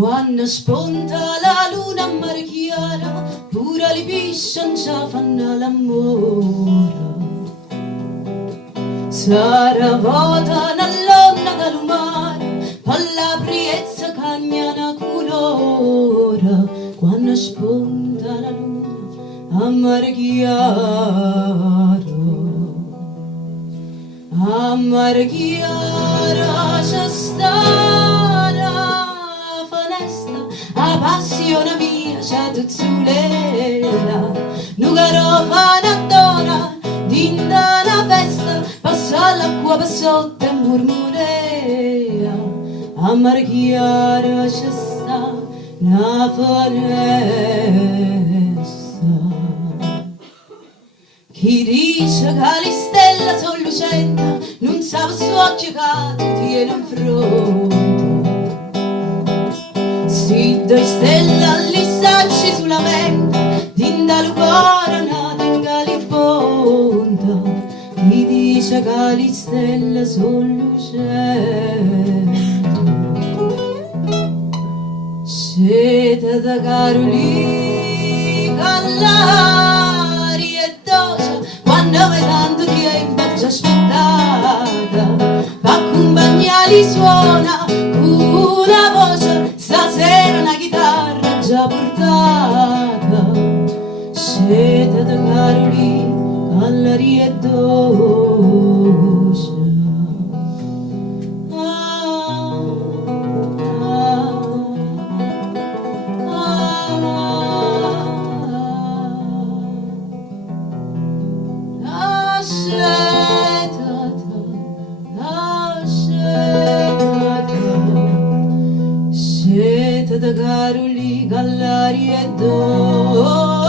Quando spunta la luna mare chiara, pure le pesci non ci fanno l'amore. Sarà vota nell'onna del mare, per la priezza cagna una colore. Quando spunta la luna mare chiara, mare chiara c'è sta la passione mia c'è tuzzulera, nu carovana donna, dinda una festa, passa l'acqua per sotto e murmurea, a mare chiara c'è sta una foresta. Chi dice che le stelle sono lucenti, non sa il suo occhio che ti tiene in fronte. Si due stelle all'issacci sulla mente, dinda lu cuore nata in Caliponta, mi dice che le stelle sono lucenti. Siete da Carolina, l'aria è dolce, quando vai tanto che è in faccia aspettata, fa accompagnare suona una voce, stasera una chitarra già portata. Siete da Carolina, l'aria è dolce. Siete da Carolina, l'aria è dolce.